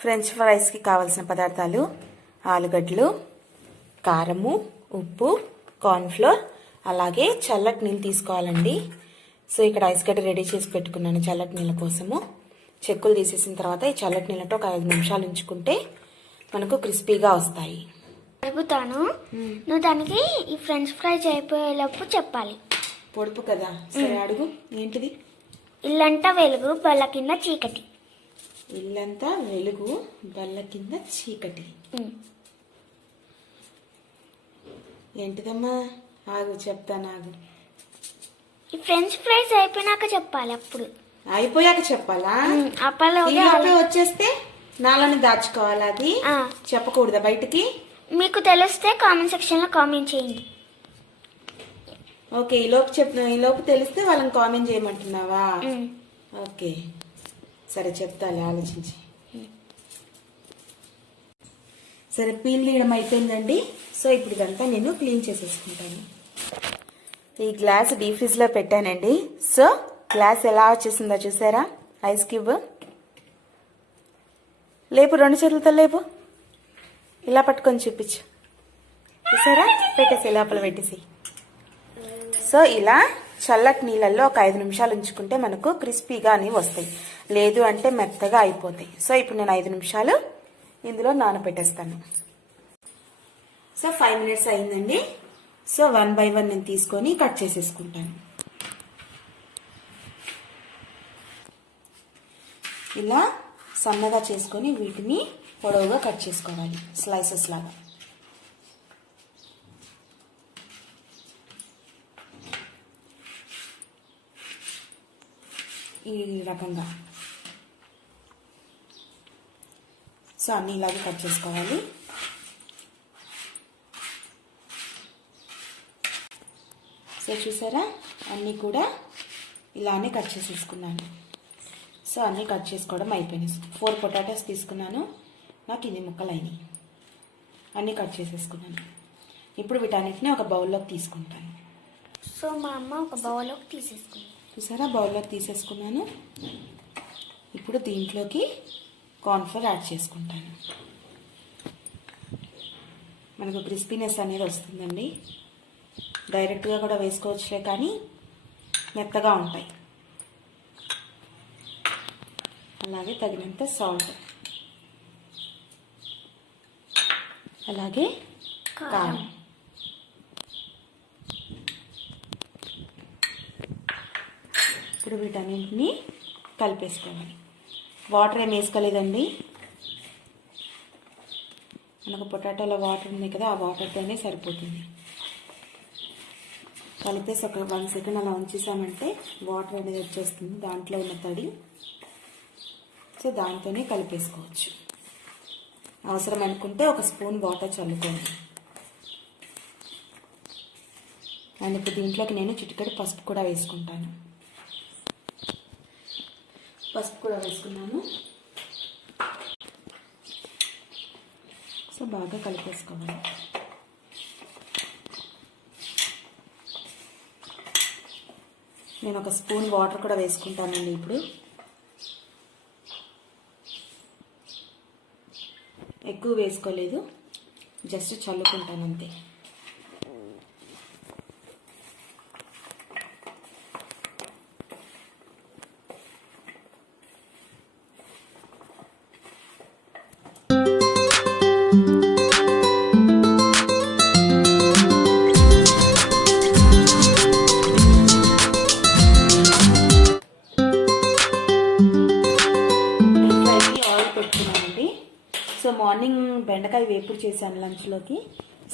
French ఫ్రైస్కి కావలసిన పదార్థాలు ఆలుగడ్డలు, కారము, ఉప్పు, కార్న్ఫ్లోర్, అలాగే చల్లటి నీళ్ళు తీసుకోవాలండి. సో ఇక్కడ ఐస్ గడ్డ రెడీ చేసి పెట్టుకున్నాను చల్లటి నీళ్ళ కోసము. చెక్కులు తీసేసిన తర్వాత ఈ చల్లటి నీళ్ళతో ఒక 5 నిమిషాలు ఉంచుకుంటే మనకు క్రిస్పీగా వస్తాయి. అడుగుతాను, నువ్వు దానికి ఈ ఫ్రెంచ్ ఫ్రైస్ అయిపోయేలోపు చెప్పాలి. పొడుపు కదా, సరే అడుగు. ఏంటిది? ఇల్లంతా వెలుగు, బల్ల కింద చీకటి. ఇల్లంతా వెలుగు, బల్ల కింద చీకటి. ఏంటిదమ్మా? ఆగు, చెప్తాను, ఆగు. ఈ ఫ్రెంచ్ ఫ్రైస్ అయిపోయినాక చెప్పాలి. అప్పుడు అయిపోయాక చెప్పాలా? వచ్చేస్తే నాలని దాచుకోవాలా? అది చెప్పకూడదా బయటికి? మీకు తెలిస్తే కామెంట్ సెక్షన్ లో కామెంట్ చేయండి. ఓకే, ఈ లోపు తెలిస్తే వాళ్ళని కామెంట్ చేయమంటున్నావా? ఓకే, సరే చెప్తాలే, ఆలోచించి. సరే, పీల్ తీయడం అయిపోయిందండి. సో ఇప్పుడు ఇదంతా నేను క్లీన్ చేసేసుకుంటాను. ఈ గ్లాస్ డీప్ ఫ్రిడ్జ్ లో పెట్టానండి. సో గ్లాస్ ఎలా వచ్చేసిందో చూసారా? Ice cube. లేపు, 2 చేతులతో లేపు. ఇలా పట్టుకొని చూపించు. చూసారా? పెట్టేసి లోపల పెట్టేసి. సో ఇలా చల్లటి నీళ్ళల్లో ఒక 5 నిమిషాలు ఉంచుకుంటే మనకు క్రిస్పీగా అని వస్తాయి. లేదు అంటే మెత్తగా అయిపోతాయి. సో ఇప్పుడు నేను 5 నిమిషాలు ఇందులో నానబెట్టేస్తాను. సో 5 మినిట్స్ అయిందండి. సో 1 బై 1 నేను తీసుకొని కట్ చేసేసుకుంటాను. ఇలా సన్నగా చేసుకొని వీటిని పొడవుగా కట్ చేసుకోవాలి, స్లైసెస్ లాగా. ఈ రకంగా. సో అన్నీ ఇలాగే కట్ చేసుకోవాలి. సో చూసారా, అన్నీ కూడా ఇలానే కట్ చేసేసుకున్నాను. సో అన్నీ కట్ చేసుకోవడం అయిపోయినాయి. 4 పొటాటోస్ తీసుకున్నాను, నాకు ఇన్ని ముక్కలు అయినాయి. అన్నీ కట్ చేసేసుకున్నాను. ఇప్పుడు వీటన్నిటిని ఒక బౌల్లోకి తీసుకుంటాను. సో మా అమ్మ ఒక బౌల్లోకి తీసేసుకుంది. చూసారా, బౌల్లోకి తీసేసుకున్నాను. ఇప్పుడు దీంట్లోకి కార్న్ఫ్లోర్ యాడ్ చేసుకుంటాను. మనకు క్రిస్పీనెస్ అనేది వస్తుందండి. డైరెక్ట్గా కూడా వేసుకోవచ్చులే, కానీ మెత్తగా ఉంటాయి. అలాగే తగినంత సాల్ట్, అలాగే కారం. ఇప్పుడు వీటన్నింటినీ కలిపేసుకోవాలి. వాటర్ ఏం వేసుకోలేదండి. మనకు పొటాటోలో వాటర్ ఉంది కదా, ఆ వాటర్తోనే సరిపోతుంది. కలిపేసి ఒక 1 సెకండ్ అలా ఉంచేసామంటే వాటర్ అనేది వచ్చేస్తుంది, దాంట్లో ఉన్న తడి. సో దాంతోనే కలిపేసుకోవచ్చు. అవసరం అనుకుంటే ఒక స్పూన్ వాటర్ చల్లుకోండి. అండ్ ఇప్పుడు దీంట్లోకి నేను చిటికెడు పసుపు కూడా వేసుకుంటాను. పసుపు కూడా వేసుకున్నాను. సో బాగా కలిపేసుకోవాలి. నేను ఒక స్పూన్ వాటర్ కూడా వేసుకుంటానండి. ఇప్పుడు ఎక్కువ వేసుకోలేదు, జస్ట్ చల్లుకుంటాను అంతే. సో మార్నింగ్ బెండకాయ వేపుడు చేశాను లంచ్లోకి.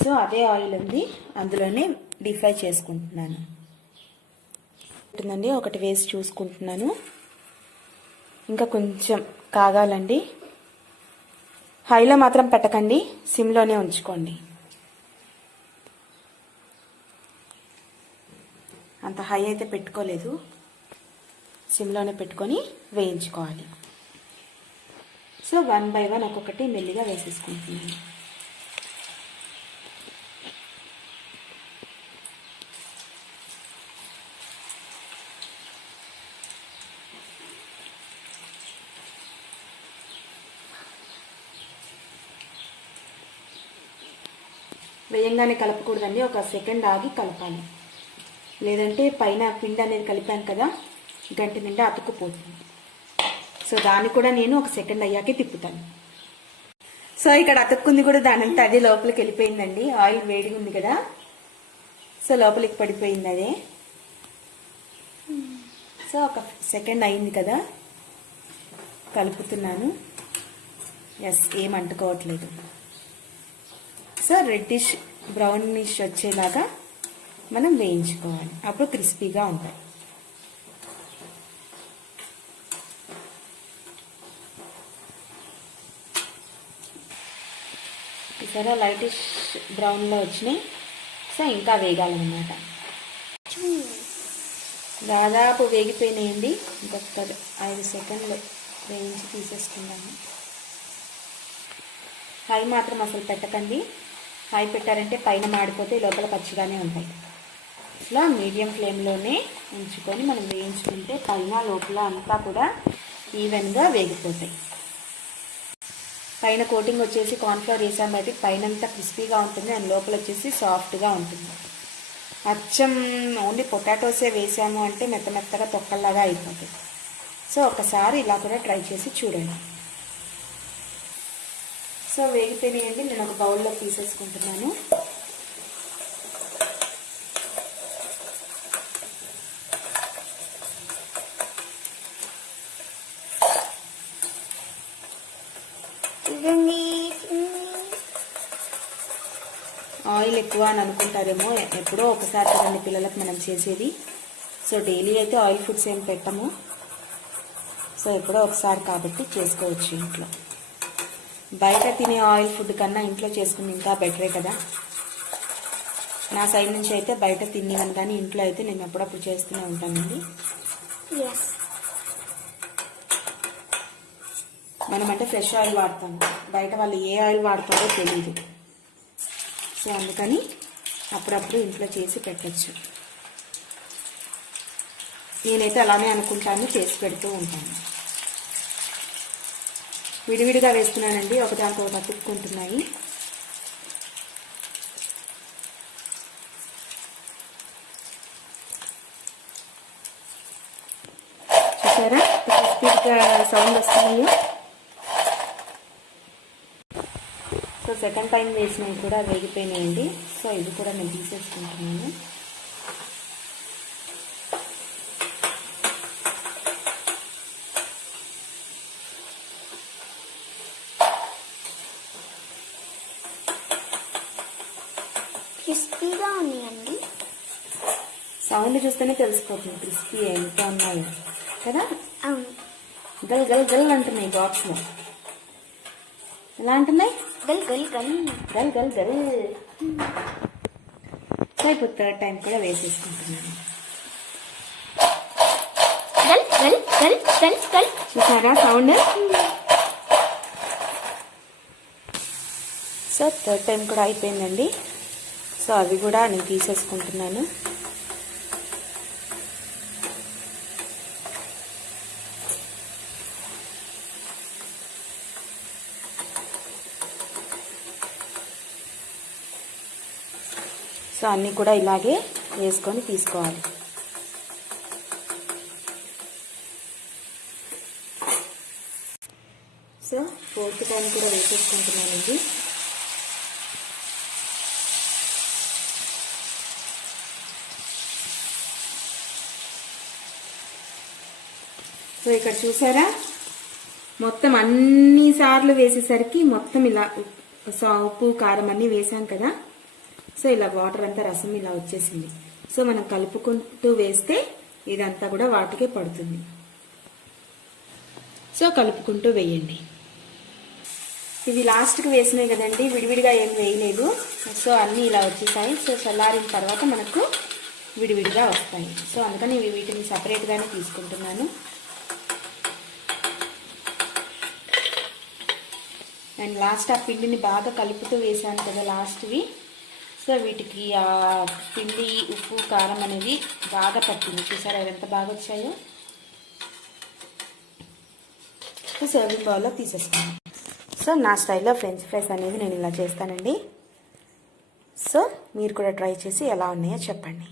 సో అదే ఆయిల్ ఉంది, అందులోనే డీప్ ఫ్రై చేసుకుంటున్నాను. ఉంటుందండి, ఒకటి వేసి చూసుకుంటున్నాను. ఇంకా కొంచెం కాగాలండి. హైలో మాత్రం పెట్టకండి, సిమ్లోనే ఉంచుకోండి. అంత హై అయితే పెట్టుకోలేదు, సిమ్లోనే పెట్టుకొని వేయించుకోవాలి. సో 1 బై 1 ఒక్కొక్కటి మెల్లిగా వేసేసుకుంటున్నాను. వేయంగానే కలపకూడదండి, ఒక సెకండ్ ఆగి కలపాలి. లేదంటే పైన పిండి అనేది కలిపాను కదా, గంట నిండా అతుక్కుపోతుంది. సో దాన్ని కూడా నేను ఒక సెకండ్ అయ్యాకే తిప్పుతాను. సో ఇక్కడ అతుక్కుంది కూడా దానంతా అదే లోపలికి వెళ్ళిపోయిందండి. ఆయిల్ వేడిగా ఉంది కదా, సో లోపలికి పడిపోయింది అదే. సో ఒక సెకండ్ అయింది కదా, కలుపుతున్నాను. ఎస్, ఏం అంటుకోవట్లేదు. సో రెడ్డిష్ బ్రౌనిష్ వచ్చేలాగా మనం వేయించుకోవాలి, అప్పుడు క్రిస్పీగా ఉంటాయి. చూసారా లైటిష్ బ్రౌన్లో వచ్చినాయి. సో ఇంకా వేగాలన్నమాట. దాదాపు వేగిపోయినాయండి. ఇంకొక 5 సెకండ్లు వేయించి తీసేసుకుందాము. హై మాత్రం అసలు పెట్టకండి. హై పెట్టారంటే పైన మాడిపోతే లోపల పచ్చిగానే ఉంటాయి. ఇట్లా మీడియం ఫ్లేమ్లోనే ఉంచుకొని మనం వేయించుకుంటే పైన లోపల అంతా కూడా ఈవెన్గా వేగిపోతాయి. పైన కోటింగ్ వచ్చేసి కార్న్ఫ్లవర్ వేసాం కాబట్టి పైన అంతా క్రిస్పీగా ఉంటుంది, అండ్ లోపల వచ్చేసి సాఫ్ట్గా ఉంటుంది. అచ్చం ఓన్లీ పొటాటోసే వేసాము అంటే మెత్తగా తొక్కల్లాగా అయిపోతుంది. సో ఒకసారి ఇలా కూడా ట్రై చేసి చూడండి. సో వేగిపోయినాయండి, నేను ఒక బౌల్లో తీసేసుకుంటున్నాను. ఆయిల్ ఎక్కువ అని అనుకుంటారేమో, ఎప్పుడో ఒకసారి కదండి పిల్లలకు మనం చేసేది. సో డైలీ అయితే ఆయిల్ ఫుడ్స్ ఏం పెట్టము. సో ఎప్పుడో ఒకసారి కాబట్టి చేసుకోవచ్చు ఇంట్లో. బయట తినే ఆయిల్ ఫుడ్ కన్నా ఇంట్లో చేసుకుని ఇంకా బెటరే కదా. నా సైడ్ నుంచి అయితే బయట తినేవని కానీ ఇంట్లో అయితే నేను అప్పుడప్పుడు చేస్తూనే ఉంటానండి. మనం అంటే ఫ్రెష్ ఆయిల్ వాడతాము, బయట వాళ్ళు ఏ ఆయిల్ వాడతారో తెలీదు. సో అందుకని అప్పుడప్పుడు ఇంట్లో చేసి పెట్టచ్చు. నేనైతే అలానే అనుకుంటాను, చేసి పెడుతూ ఉంటాను. విడివిడిగా వేస్తున్నానండి, ఒకదానికి ఒకటి అతుక్కుంటున్నాయి. చూసారా క్రిస్పీగా సౌండ్ వస్తున్నాయి. సో సెకండ్ టైం వేసినవి కూడా వేగిపోయినాయండి. సో ఇది కూడా నేను తీసేసుకుంటున్నాను. క్రిస్పీగా ఉన్నాయండి. సౌండ్ చూస్తేనే తెలిసిపోతుంది క్రిస్పీ ఎంత ఉన్నాయో కదా. అవును, గల్ గల్ గల్ అంటున్నాయి బాక్స్లో. ఎలా అంటున్నాయి? గల్ గల్ గల్ గల్ గల్ గల్. సో ఇప్పుడు థర్డ్ టైం కూడా వేసేసుకుంటున్నాను. గల్ గల్ గల్ గల్ గల్. చూసారా సౌండ్? సో థర్డ్ టైం కూడా అయిపోయిందండి. సో అవి కూడా నేను తీసేసుకుంటున్నాను. సో అన్నీ కూడా ఇలాగే వేసుకొని తీసుకోవాలి. సో ఫోర్త్ టైం కూడా వేసేసుకుంటున్నానండి. సో ఇక్కడ చూసారా మొత్తం అన్ని సార్లు వేసేసరికి మొత్తం ఇలా ఉప్పు కారం అన్నీ వేసాం కదా. సో ఇలా వాటర్ అంతా రసం ఇలా వచ్చేసింది. సో మనం కలుపుకుంటూ వేస్తే ఇదంతా కూడా వాటికే పడుతుంది. సో కలుపుకుంటూ వేయండి. ఇవి లాస్ట్కి వేసినాయి కదండి, విడివిడిగా ఏం వేయలేదు. సో అన్నీ ఇలా వచ్చేసాయి. సో చల్లారిన తర్వాత మనకు విడివిడిగా వస్తాయి. సో అందుకని వీటిని సపరేట్గానే తీసుకుంటున్నాను. అండ్ లాస్ట్ ఆ పిండిని బాగా కలుపుతూ వేసాను కదా లాస్ట్వి. సో వీటికి ఆ పిండి ఉప్పు కారం అనేది బాగా పట్టింది. చూసారా ఎంత బాగా వచ్చాయో. సో సర్వింగ్ బౌల్లో తీసేసుకున్నాను. సో నా స్టైల్లో ఫ్రెంచ్ ఫ్రైస్ అనేది నేను ఇలా చేస్తానండి. సో మీరు కూడా ట్రై చేసి ఎలా ఉన్నాయో చెప్పండి.